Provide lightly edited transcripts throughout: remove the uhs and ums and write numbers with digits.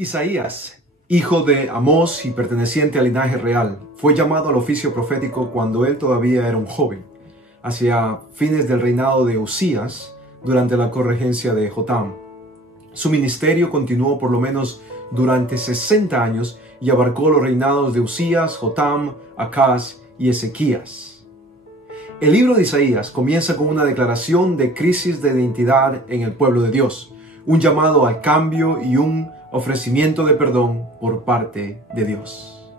Isaías, hijo de Amós y perteneciente al linaje real, fue llamado al oficio profético cuando él todavía era un joven, hacia fines del reinado de Usías, durante la corregencia de Jotam. Su ministerio continuó por lo menos durante 60 años y abarcó los reinados de Usías, Jotam, Acaz y Ezequías. El libro de Isaías comienza con una declaración de crisis de identidad en el pueblo de Dios, un llamado al cambio y un ofrecimiento de perdón por parte de Dios.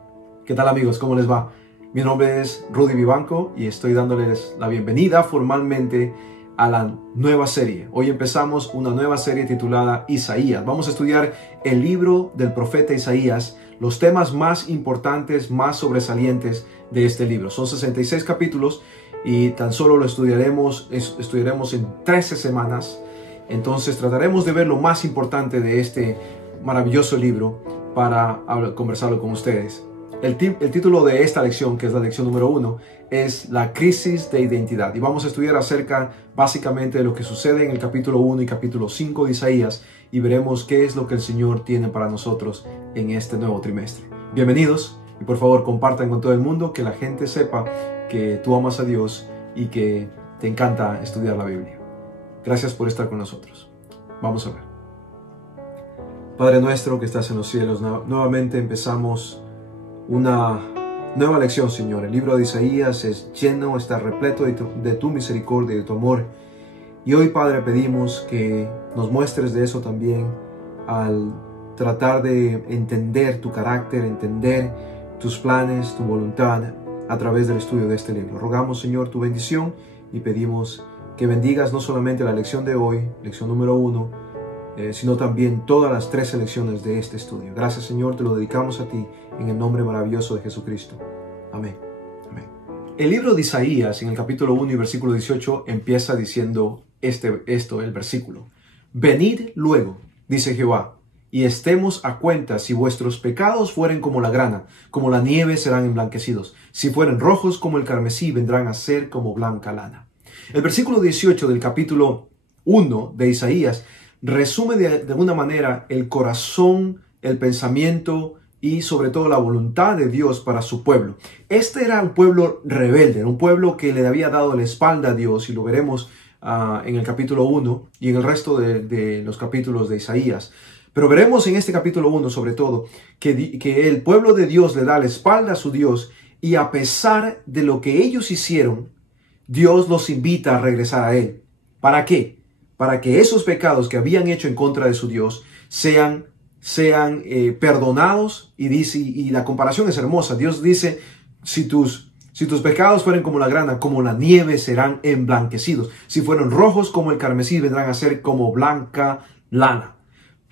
¿Qué tal, amigos? ¿Cómo les va? Mi nombre es Rudy Vivanco y estoy dándoles la bienvenida formalmente a la nueva serie. Hoy empezamos una nueva serie titulada Isaías. Vamos a estudiar el libro del profeta Isaías, los temas más importantes, más sobresalientes de este libro. Son 66 capítulos y tan solo lo estudiaremos en 13 semanas. Entonces trataremos de ver lo más importante de este maravilloso libro para conversarlo con ustedes. El título de esta lección, que es la lección número 1, es la crisis de identidad. Y vamos a estudiar acerca básicamente de lo que sucede en el capítulo 1 y capítulo 5 de Isaías y veremos qué es lo que el Señor tiene para nosotros en este nuevo trimestre. Bienvenidos y por favor compartan con todo el mundo, que la gente sepa que tú amas a Dios y que te encanta estudiar la Biblia. Gracias por estar con nosotros. Vamos a ver. Padre nuestro que estás en los cielos, nuevamente empezamos una nueva lección, Señor. El libro de Isaías es lleno, está repleto de tu misericordia y de tu amor. Y hoy, Padre, pedimos que nos muestres de eso también al tratar de entender tu carácter, entender tus planes, tu voluntad a través del estudio de este libro. Rogamos, Señor, tu bendición y pedimos que bendigas no solamente la lección de hoy, lección número 1, sino también todas las 3 lecciones de este estudio. Gracias, Señor, te lo dedicamos a ti en el nombre maravilloso de Jesucristo. Amén. Amén. El libro de Isaías, en el capítulo 1 y versículo 18, empieza diciendo el versículo. Venid luego, dice Jehová, y estemos a cuenta. Si vuestros pecados fueren como la grana, como la nieve serán emblanquecidos. Si fueren rojos como el carmesí, vendrán a ser como blanca lana. El versículo 18 del capítulo 1 de Isaías resume de alguna manera el corazón, el pensamiento y sobre todo la voluntad de Dios para su pueblo. Este era un pueblo rebelde, un pueblo que le había dado la espalda a Dios, y lo veremos en el capítulo 1 y en el resto de los capítulos de Isaías. Pero veremos en este capítulo 1 sobre todo que el pueblo de Dios le da la espalda a su Dios, y a pesar de lo que ellos hicieron, Dios los invita a regresar a Él. ¿Para qué? Para que esos pecados que habían hecho en contra de su Dios sean perdonados. Y la comparación es hermosa. Dios dice, si tus pecados fueren como la grana, como la nieve serán emblanquecidos. Si fueron rojos como el carmesí, vendrán a ser como blanca lana.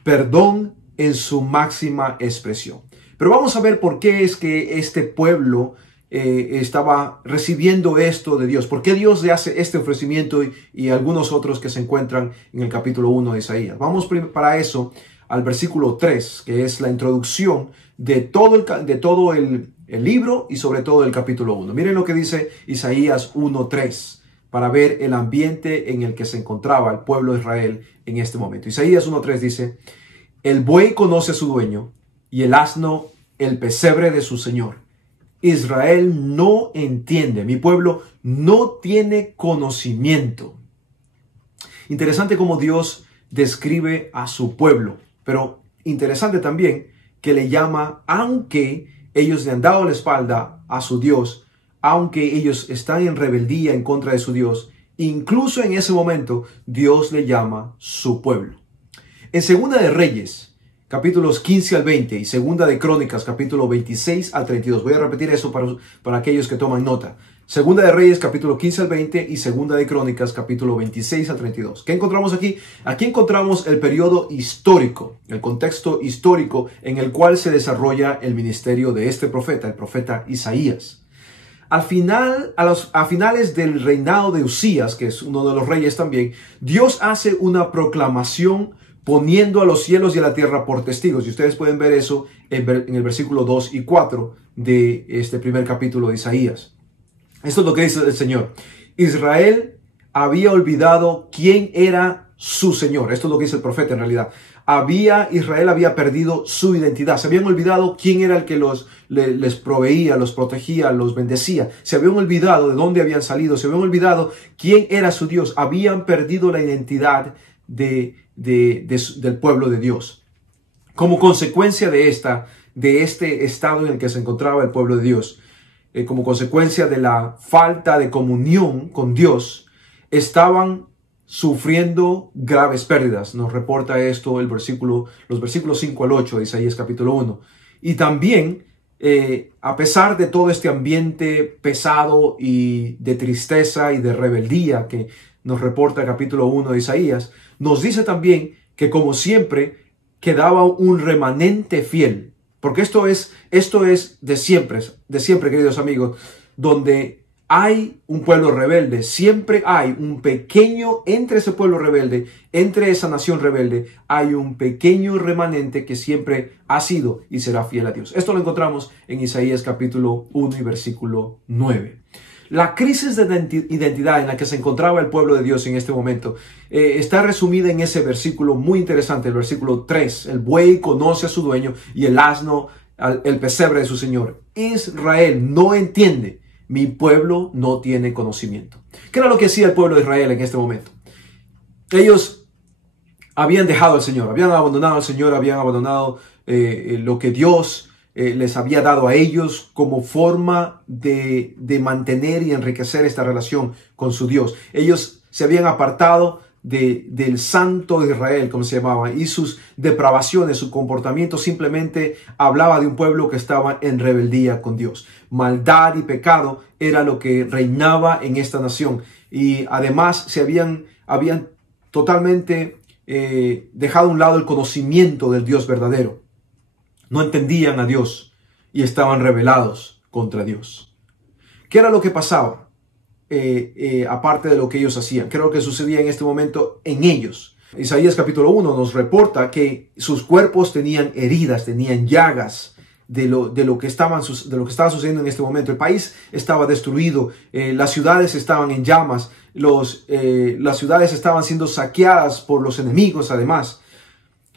Perdón en su máxima expresión. Pero vamos a ver por qué es que este pueblo estaba recibiendo esto de Dios. ¿Por qué Dios le hace este ofrecimiento y algunos otros que se encuentran en el capítulo 1 de Isaías? Vamos para eso al versículo 3, que es la introducción de todo el libro y sobre todo el capítulo 1. Miren lo que dice Isaías 1:3 para ver el ambiente en el que se encontraba el pueblo de Israel en este momento. Isaías 1:3 dice: el buey conoce a su dueño y el asno el pesebre de su señor. Israel no entiende, mi pueblo no tiene conocimiento. Interesante cómo Dios describe a su pueblo, pero interesante también que le llama, aunque ellos le han dado la espalda a su Dios, aunque ellos están en rebeldía en contra de su Dios, incluso en ese momento Dios le llama su pueblo. En Segunda de Reyes, capítulos 15 al 20 y Segunda de Crónicas, capítulo 26 al 32. Voy a repetir eso para aquellos que toman nota. Segunda de Reyes, capítulo 15 al 20 y Segunda de Crónicas, capítulo 26 al 32. ¿Qué encontramos aquí? Aquí encontramos el periodo histórico, el contexto histórico en el cual se desarrolla el ministerio de este profeta, el profeta Isaías. A finales del reinado de Usías, que es uno de los reyes también, Dios hace una proclamación poniendo a los cielos y a la tierra por testigos. Y ustedes pueden ver eso en el versículo 2 y 4 de este primer capítulo de Isaías. Esto es lo que dice el Señor. Israel había olvidado quién era su Señor. Esto es lo que dice el profeta en realidad. Israel había perdido su identidad. Se habían olvidado quién era el que les proveía, los protegía, los bendecía. Se habían olvidado de dónde habían salido. Se habían olvidado quién era su Dios. Habían perdido la identidad del pueblo de Dios. Como consecuencia de este estado en el que se encontraba el pueblo de Dios, como consecuencia de la falta de comunión con Dios, estaban sufriendo graves pérdidas. Nos reporta esto los versículos 5 al 8 de Isaías capítulo 1. Y también, a pesar de todo este ambiente pesado y de tristeza y de rebeldía que nos reporta el capítulo 1 de Isaías, nos dice también que, como siempre, quedaba un remanente fiel. Porque esto es de siempre, queridos amigos, donde hay un pueblo rebelde, siempre hay un pequeño, entre ese pueblo rebelde, entre esa nación rebelde, hay un pequeño remanente que siempre ha sido y será fiel a Dios. Esto lo encontramos en Isaías capítulo 1 y versículo 9. La crisis de identidad en la que se encontraba el pueblo de Dios en este momento está resumida en ese versículo muy interesante, el versículo 3. El buey conoce a su dueño y el asno el pesebre de su señor. Israel no entiende, mi pueblo no tiene conocimiento. ¿Qué era lo que hacía el pueblo de Israel en este momento? Ellos habían dejado al Señor, habían abandonado al Señor, habían abandonado lo que Dios les había dado a ellos como forma de mantener y enriquecer esta relación con su Dios. Ellos se habían apartado del Santo de Israel, como se llamaba, y sus depravaciones, su comportamiento simplemente hablaba de un pueblo que estaba en rebeldía con Dios. Maldad y pecado era lo que reinaba en esta nación, y además habían totalmente dejado a un lado el conocimiento del Dios verdadero. No entendían a Dios y estaban rebelados contra Dios. ¿Qué era lo que pasaba? Aparte de lo que ellos hacían. ¿Qué era lo que sucedía en este momento en ellos? Isaías capítulo 1 nos reporta que sus cuerpos tenían heridas, tenían llagas de lo que estaba sucediendo en este momento. El país estaba destruido, las ciudades estaban en llamas, las ciudades estaban siendo saqueadas por los enemigos además.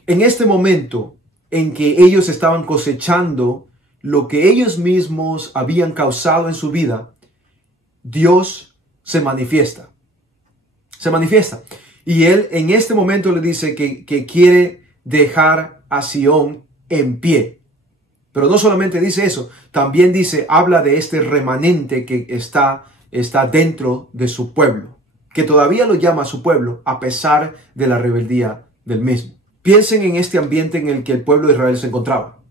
En este momento en que ellos estaban cosechando lo que ellos mismos habían causado en su vida, Dios se manifiesta. Se manifiesta. Y Él en este momento le dice que quiere dejar a Sión en pie. Pero no solamente dice eso, también habla de este remanente que está dentro de su pueblo, que todavía lo llama su pueblo a pesar de la rebeldía del mismo. Piensen en este ambiente en el que el pueblo de Israel se encontraba.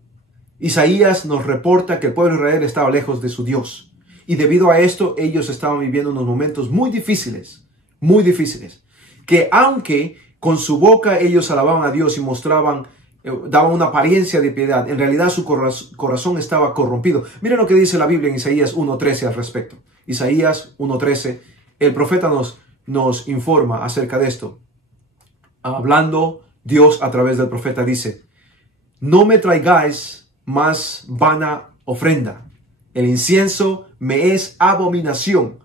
Isaías nos reporta que el pueblo de Israel estaba lejos de su Dios. Y debido a esto, ellos estaban viviendo unos momentos muy difíciles, que aunque con su boca ellos alababan a Dios y daban una apariencia de piedad, en realidad su corazón estaba corrompido. Miren lo que dice la Biblia en Isaías 1:13 al respecto. Isaías 1:13, el profeta nos informa acerca de esto. Hablando Dios a través del profeta dice: no me traigáis más vana ofrenda. El incienso me es abominación.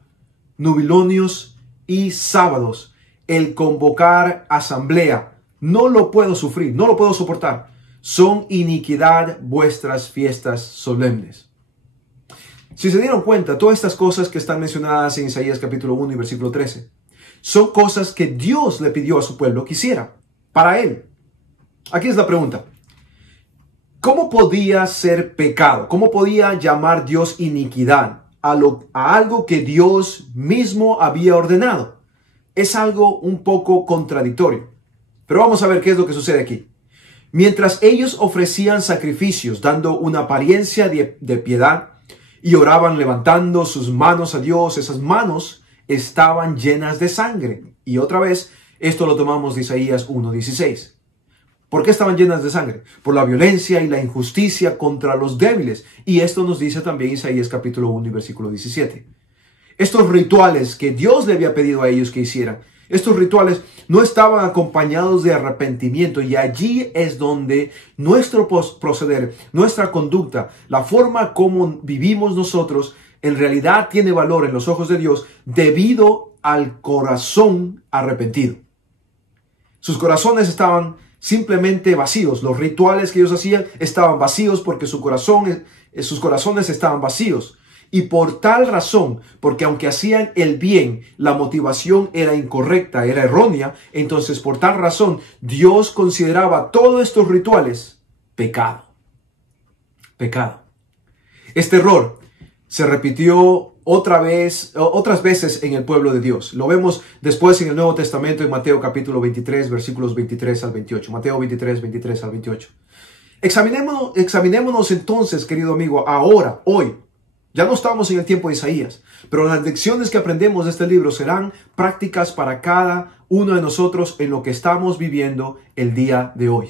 Nubilonios y sábados. El convocar asamblea. No lo puedo sufrir, no lo puedo soportar. Son iniquidad vuestras fiestas solemnes. Si se dieron cuenta, todas estas cosas que están mencionadas en Isaías capítulo 1 y versículo 13, son cosas que Dios le pidió a su pueblo que hiciera para Él. Aquí es la pregunta. ¿Cómo podía ser pecado? ¿Cómo podía llamar Dios iniquidad a algo que Dios mismo había ordenado? Es algo un poco contradictorio. Pero vamos a ver qué es lo que sucede aquí. Mientras ellos ofrecían sacrificios, dando una apariencia de piedad, y oraban levantando sus manos a Dios, esas manos estaban llenas de sangre. Y otra vez, esto lo tomamos de Isaías 1:16. ¿Por qué estaban llenas de sangre? Por la violencia y la injusticia contra los débiles. Y esto nos dice también Isaías capítulo 1 y versículo 17. Estos rituales que Dios le había pedido a ellos que hicieran, estos rituales no estaban acompañados de arrepentimiento, y allí es donde nuestro proceder, nuestra conducta, la forma como vivimos nosotros, en realidad tiene valor en los ojos de Dios debido al corazón arrepentido. Sus corazones estaban simplemente vacíos. Los rituales que ellos hacían estaban vacíos porque sus corazones estaban vacíos. Y por tal razón, porque aunque hacían el bien, la motivación era incorrecta, era errónea, entonces por tal razón Dios consideraba todos estos rituales pecado. Pecado. Este error se repitió otras veces en el pueblo de Dios. Lo vemos después en el Nuevo Testamento en Mateo capítulo 23, versículos 23 al 28. Mateo 23, 23 al 28. Examinémonos entonces, querido amigo, ahora, hoy. Ya no estamos en el tiempo de Isaías, pero las lecciones que aprendemos de este libro serán prácticas para cada uno de nosotros en lo que estamos viviendo el día de hoy.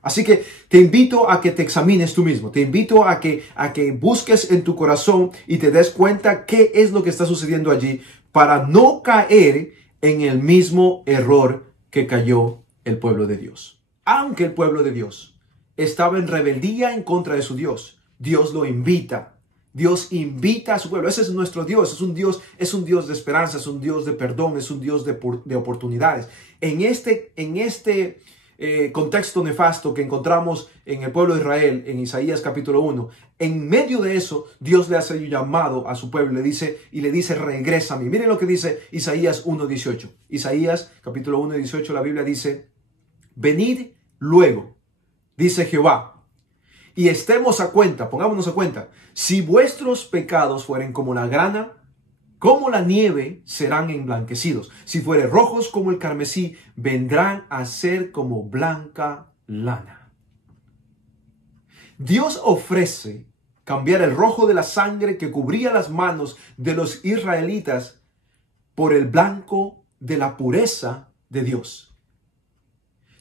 Así que te invito a que te examines tú mismo, te invito a que busques en tu corazón y te des cuenta qué es lo que está sucediendo allí para no caer en el mismo error que cayó el pueblo de Dios. Aunque el pueblo de Dios estaba en rebeldía en contra de su Dios, Dios lo invita. Dios invita a su pueblo. Ese es nuestro Dios. Es un Dios de esperanza, es un Dios de perdón, es un Dios de oportunidades. En este contexto nefasto que encontramos en el pueblo de Israel, en Isaías capítulo 1, en medio de eso, Dios le hace un llamado a su pueblo y le dice, regresa a mí. Miren lo que dice Isaías 1:18. Isaías capítulo 1:18, la Biblia dice, venid luego, dice Jehová, y estemos a cuenta, pongámonos a cuenta, si vuestros pecados fueren como la grana, como la nieve serán emblanquecidos. Si fueren rojos como el carmesí, vendrán a ser como blanca lana. Dios ofrece cambiar el rojo de la sangre que cubría las manos de los israelitas por el blanco de la pureza de Dios.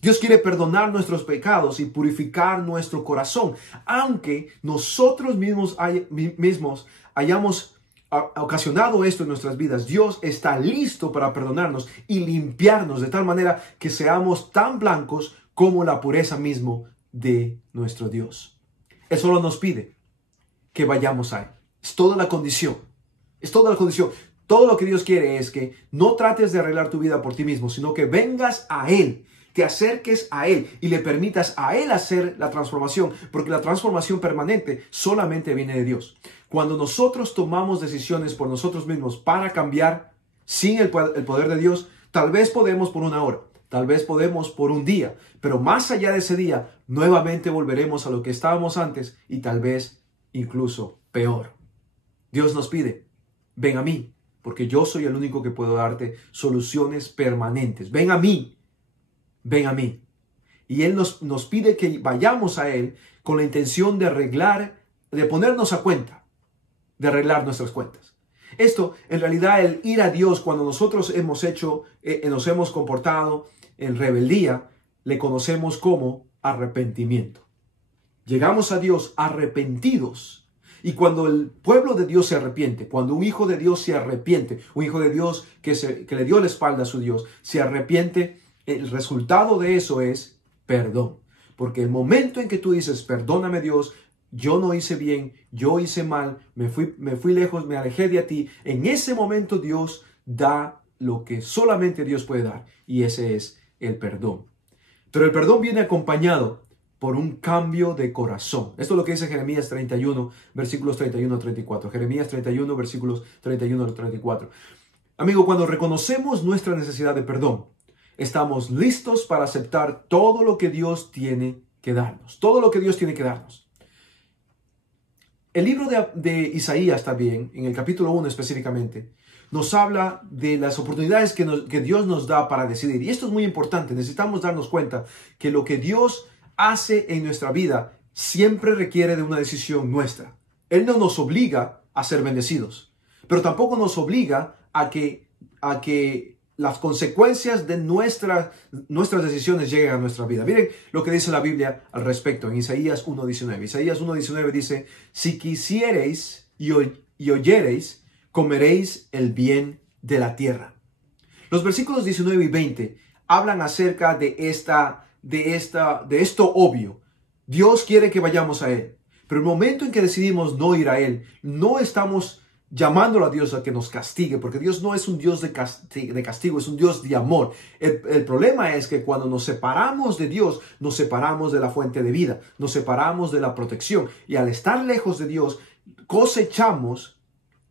Dios quiere perdonar nuestros pecados y purificar nuestro corazón, aunque nosotros mismos hayamos ocasionado esto en nuestras vidas. Dios está listo para perdonarnos y limpiarnos de tal manera que seamos tan blancos como la pureza mismo de nuestro Dios. Él solo nos pide que vayamos a Él. Es toda la condición. Es toda la condición. Todo lo que Dios quiere es que no trates de arreglar tu vida por ti mismo, sino que vengas a Él. Te acerques a Él y le permitas a Él hacer la transformación, porque la transformación permanente solamente viene de Dios. Cuando nosotros tomamos decisiones por nosotros mismos para cambiar sin el poder de Dios, tal vez podemos por una hora, tal vez podemos por un día, pero más allá de ese día, nuevamente volveremos a lo que estábamos antes y tal vez incluso peor. Dios nos pide, ven a mí, porque yo soy el único que puedo darte soluciones permanentes. Ven a mí. Ven a mí. Y Él nos pide que vayamos a Él con la intención de arreglar, de ponernos a cuenta, de arreglar nuestras cuentas. Esto, en realidad, el ir a Dios cuando nosotros nos hemos comportado en rebeldía, le conocemos como arrepentimiento. Llegamos a Dios arrepentidos. Y cuando el pueblo de Dios se arrepiente, cuando un hijo de Dios se arrepiente, un hijo de Dios que le dio la espalda a su Dios, se arrepiente, el resultado de eso es perdón. Porque el momento en que tú dices, perdóname Dios, yo no hice bien, yo hice mal, me fui lejos, me alejé de ti, en ese momento Dios da lo que solamente Dios puede dar, y ese es el perdón. Pero el perdón viene acompañado por un cambio de corazón. Esto es lo que dice Jeremías 31, versículos 31 a 34. Jeremías 31, versículos 31 a 34. Amigo, cuando reconocemos nuestra necesidad de perdón, estamos listos para aceptar todo lo que Dios tiene que darnos. Todo lo que Dios tiene que darnos. El libro de Isaías también, en el capítulo 1 específicamente, nos habla de las oportunidades que Dios nos da para decidir. Y esto es muy importante. Necesitamos darnos cuenta que lo que Dios hace en nuestra vida siempre requiere de una decisión nuestra. Él no nos obliga a ser bendecidos, pero tampoco nos obliga a que las consecuencias de nuestras decisiones lleguen a nuestra vida. Miren lo que dice la Biblia al respecto en Isaías 1:19. Isaías 1:19 dice, si quisiereis y oyereis, comeréis el bien de la tierra. Los versículos 19 y 20 hablan acerca de esto obvio. Dios quiere que vayamos a Él, pero el momento en que decidimos no ir a Él, no estamos llamándolo a Dios a que nos castigue, porque Dios no es un Dios de castigo, es un Dios de amor. El problema es que cuando nos separamos de Dios, nos separamos de la fuente de vida, nos separamos de la protección, y al estar lejos de Dios, cosechamos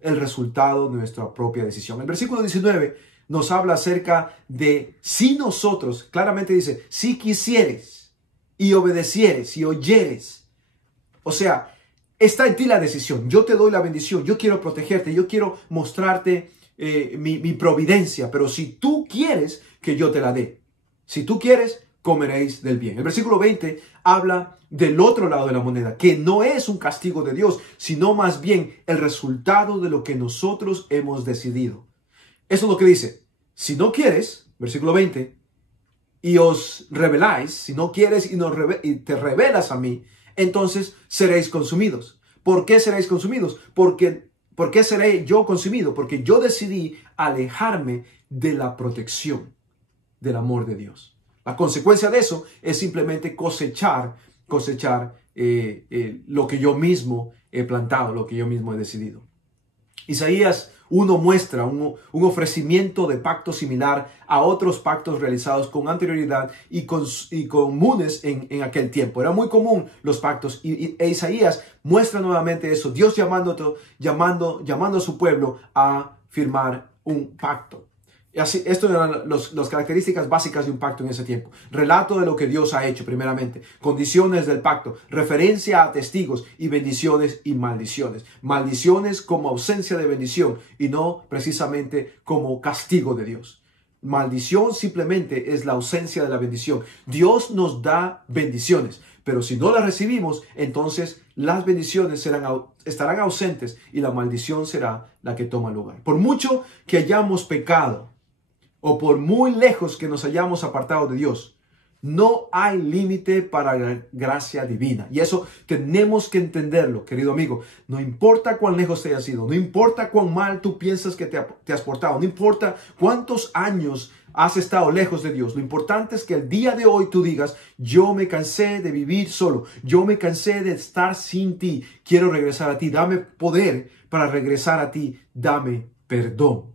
el resultado de nuestra propia decisión. El versículo 19 nos habla acerca de si nosotros, claramente dice, si quisieres y obedecieres y oyeres. O sea, está en ti la decisión. Yo te doy la bendición. Yo quiero protegerte. Yo quiero mostrarte mi providencia. Pero si tú quieres que yo te la dé. Si tú quieres, comeréis del bien. El versículo 20 habla del otro lado de la moneda, que no es un castigo de Dios, sino más bien el resultado de lo que nosotros hemos decidido. Eso es lo que dice. Si no quieres, versículo 20, y os rebeláis, si no quieres y te rebelas a mí, entonces seréis consumidos. ¿Por qué seréis consumidos? ¿Por qué seré yo consumido? Porque yo decidí alejarme de la protección del amor de Dios. La consecuencia de eso es simplemente cosechar lo que yo mismo he plantado, lo que yo mismo he decidido. Isaías 1 muestra un ofrecimiento de pacto similar a otros pactos realizados con anterioridad y comunes en aquel tiempo. Era muy común los pactos e Isaías muestra nuevamente eso. Dios llamando a su pueblo a firmar un pacto. Y así, esto eran las características básicas de un pacto en ese tiempo. Relato de lo que Dios ha hecho primeramente. Condiciones del pacto. Referencia a testigos y bendiciones y maldiciones. Maldiciones como ausencia de bendición y no precisamente como castigo de Dios. Maldición simplemente es la ausencia de la bendición. Dios nos da bendiciones, pero si no las recibimos, entonces las bendiciones estarán ausentes y la maldición será la que toma lugar. Por mucho que hayamos pecado, o por muy lejos que nos hayamos apartado de Dios, no hay límite para la gracia divina. Y eso tenemos que entenderlo, querido amigo. No importa cuán lejos te hayas ido, no importa cuán mal tú piensas que te has portado, no importa cuántos años has estado lejos de Dios. Lo importante es que el día de hoy tú digas, yo me cansé de vivir solo, yo me cansé de estar sin ti, quiero regresar a ti, dame poder para regresar a ti, dame perdón,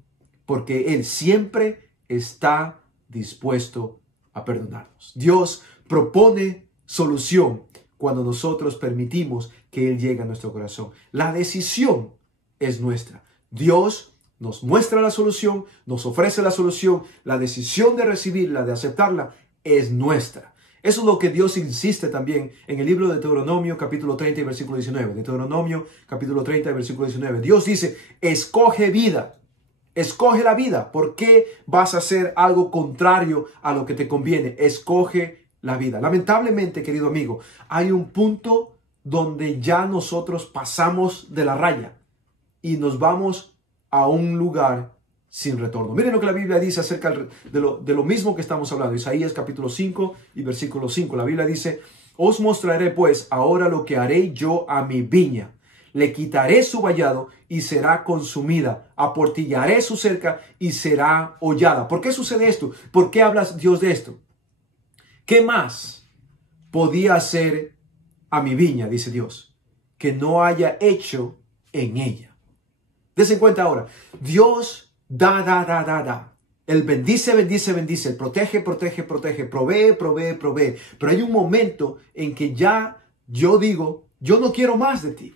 porque Él siempre está dispuesto a perdonarnos. Dios propone solución cuando nosotros permitimos que Él llegue a nuestro corazón. La decisión es nuestra. Dios nos muestra la solución, nos ofrece la solución. La decisión de recibirla, de aceptarla, es nuestra. Eso es lo que Dios insiste también en el libro de Deuteronomio, capítulo 30 y versículo 19. Deuteronomio, capítulo 30 y versículo 19. Dios dice, escoge vida. Escoge la vida. ¿Por qué vas a hacer algo contrario a lo que te conviene? Escoge la vida. Lamentablemente, querido amigo, hay un punto donde ya nosotros pasamos de la raya y nos vamos a un lugar sin retorno. Miren lo que la Biblia dice acerca de lo mismo que estamos hablando. Isaías capítulo 5 y versículo 5. La Biblia dice, os mostraré pues ahora lo que haré yo a mi viña. Le quitaré su vallado y será consumida. Aportillaré su cerca y será hollada. ¿Por qué sucede esto? ¿Por qué habla Dios de esto? ¿Qué más podía hacer a mi viña, dice Dios, que no haya hecho en ella? Dense cuenta ahora. Dios da. Él bendice. Él protege. Provee. Pero hay un momento en que ya yo digo, yo no quiero más de ti.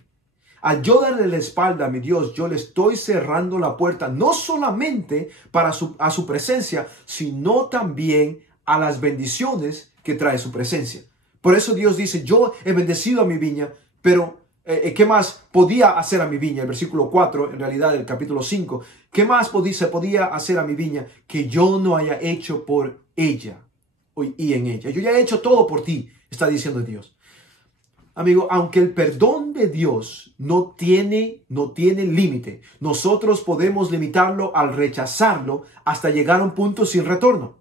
Al yo darle la espalda a mi Dios, yo le estoy cerrando la puerta, no solamente a su presencia, sino también a las bendiciones que trae su presencia. Por eso Dios dice, yo he bendecido a mi viña, pero ¿qué más podía hacer a mi viña? El versículo 4, en realidad del capítulo 5, ¿qué más se podía hacer a mi viña que yo no haya hecho por ella y en ella? Yo ya he hecho todo por ti, está diciendo Dios. Amigo, aunque el perdón de Dios no tiene límite, nosotros podemos limitarlo al rechazarlo hasta llegar a un punto sin retorno.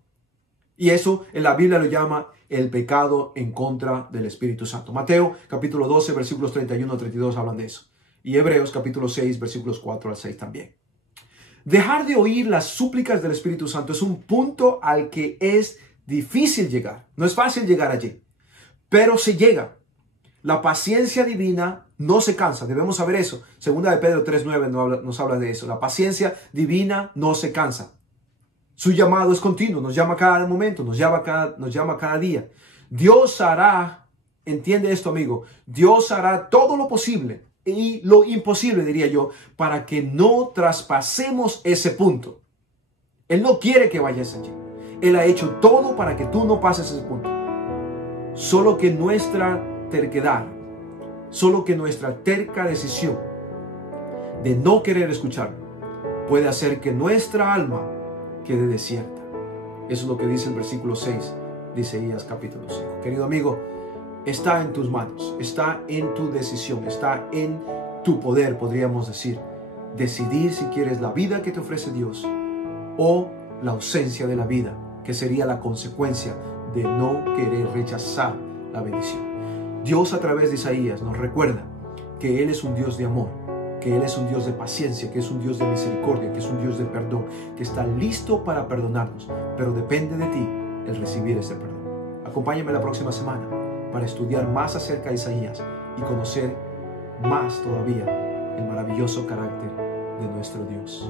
Y eso en la Biblia lo llama el pecado en contra del Espíritu Santo. Mateo capítulo 12, versículos 31 a 32 hablan de eso. Y Hebreos capítulo 6, versículos 4 al 6 también. Dejar de oír las súplicas del Espíritu Santo es un punto al que es difícil llegar. No es fácil llegar allí, pero se llega. La paciencia divina no se cansa. Debemos saber eso. Segunda de Pedro 3:9 nos habla de eso. La paciencia divina no se cansa. Su llamado es continuo. Nos llama cada momento. Nos llama cada día. Dios hará, entiende esto, amigo, Dios hará todo lo posible y lo imposible, diría yo, para que no traspasemos ese punto. Él no quiere que vayas allí. Él ha hecho todo para que tú no pases ese punto. Solo que nuestra terquedad, solo que nuestra terca decisión de no querer escuchar puede hacer que nuestra alma quede desierta. Eso es lo que dice el versículo 6 de Isaías capítulo 5. Querido amigo, está en tus manos, está en tu decisión, está en tu poder, podríamos decir, decidir si quieres la vida que te ofrece Dios o la ausencia de la vida, que sería la consecuencia de no querer rechazar la bendición. Dios, a través de Isaías, nos recuerda que Él es un Dios de amor, que Él es un Dios de paciencia, que es un Dios de misericordia, que es un Dios de perdón, que está listo para perdonarnos, pero depende de ti el recibir ese perdón. Acompáñame la próxima semana para estudiar más acerca de Isaías y conocer más todavía el maravilloso carácter de nuestro Dios.